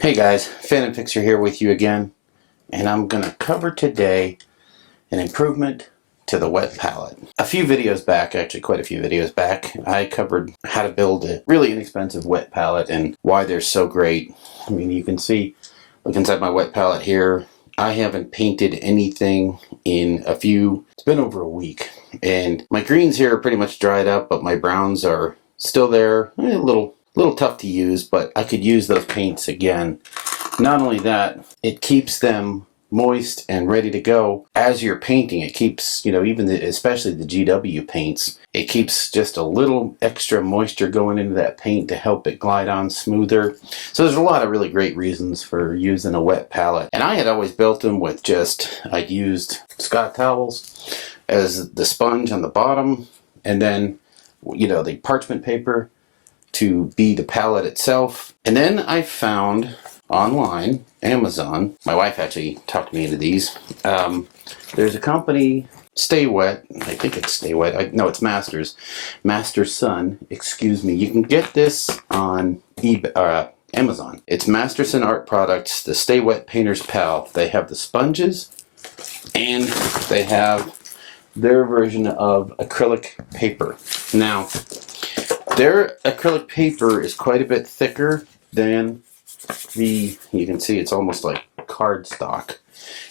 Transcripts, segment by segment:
Hey guys, Phantom Fixer here with you again, and I'm going to cover today an improvement to the wet palette. A few videos back, actually quite a few videos back, I covered how to build a really inexpensive wet palette and why they're so great. I mean, you can see, look inside my wet palette here, I haven't painted anything in it's been over a week, and my greens here are pretty much dried up, but my browns are still there, a little tough to use, but I could use those paints again. Not only that, it keeps them moist and ready to go as you're painting. It keeps, especially the GW paints, it keeps just a little extra moisture going into that paint to help it glide on smoother. So there's a lot of really great reasons for using a wet palette. And I had always built them with I'd used Scott towels as the sponge on the bottom, and then, the parchment paper to be the palette itself. And then I found online, Amazon, my wife actually talked me into these. There's a company, Stay Wet, I think it's Stay Wet, no, it's Masterson, excuse me. You can get this on eBay, Amazon. It's Masterson Art Products, the Stay Wet Painter's Pal. They have the sponges, and they have their version of acrylic paper. Now, their acrylic paper is quite a bit thicker than you can see it's almost like cardstock.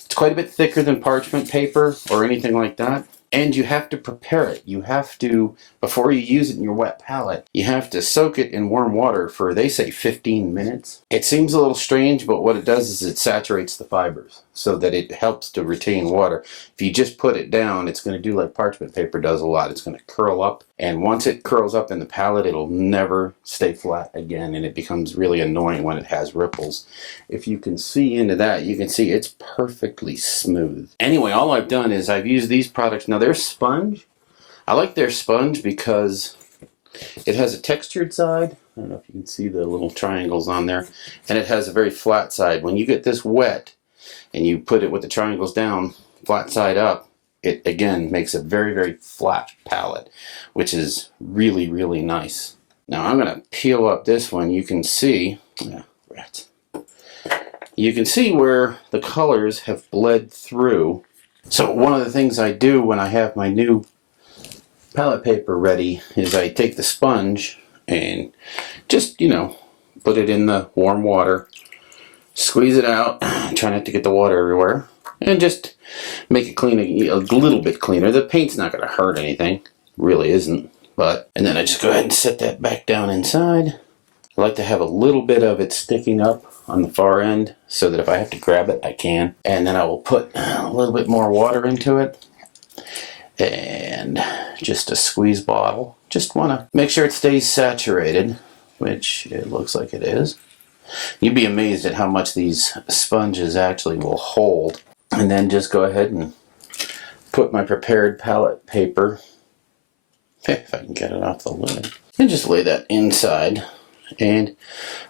It's quite a bit thicker than parchment paper or anything like that. And you have to prepare it. You have to, before you use it in your wet palette, you have to soak it in warm water for, they say, 15 minutes. It seems a little strange, but what it does is it saturates the fibers so that it helps to retain water. If you just put it down, it's going to do like parchment paper does a lot. It's going to curl up, and once it curls up in the palette, it'll never stay flat again, and it becomes really annoying when it has ripples. If you can see into that, you can see it's perfectly smooth. Anyway, all I've done is I've used these products. Now, their sponge, I like their sponge because it has a textured side. I don't know if you can see the little triangles on there, and it has a very flat side. When you get this wet and you put it with the triangles down, flat side up, it again makes a very, very flat palette, which is really, really nice. Now I'm going to peel up this one. You can see, you can see where the colors have bled through. So one of the things I do when I have my new palette paper ready is I take the sponge and just, put it in the warm water, squeeze it out, try not to get the water everywhere, and just make it clean a little bit cleaner. The paint's not going to hurt anything, really isn't. And then I just go ahead and set that back down inside. I like to have a little bit of it sticking up on the far end so that if I have to grab it, I can. And then I will put a little bit more water into it and just a squeeze bottle. Just want to make sure it stays saturated, which it looks like it is. You'd be amazed at how much these sponges actually will hold. And then just go ahead and put my prepared palette paper, if I can get it off the lid, and just lay that inside. And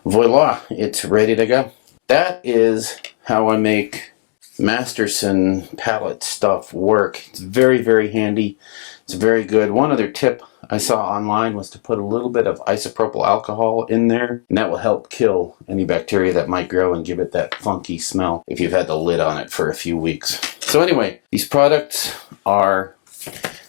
voila, it's ready to go. That is how I make Masterson palette stuff work. It's very, very handy. It's very good. One other tip I saw online was to put a little bit of isopropyl alcohol in there, and that will help kill any bacteria that might grow and give it that funky smell if you've had the lid on it for a few weeks. So anyway, these products are,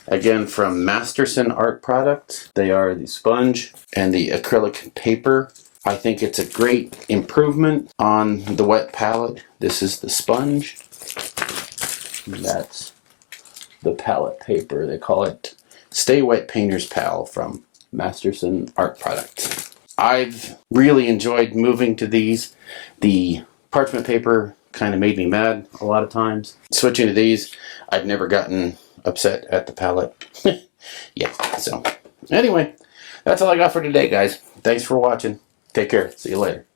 again, from Masterson Art Products. They are the sponge and the acrylic paper. I think it's a great improvement on the wet palette. This is the sponge. That's the palette paper. They call it Stay Wet Painter's Pal from Masterson Art Products. I've really enjoyed moving to these. The parchment paper kind of made me mad a lot of times. Switching to these, I've never gotten upset at the palette. Yeah, so anyway, that's all I got for today, guys. Thanks for watching. Take care. See you later.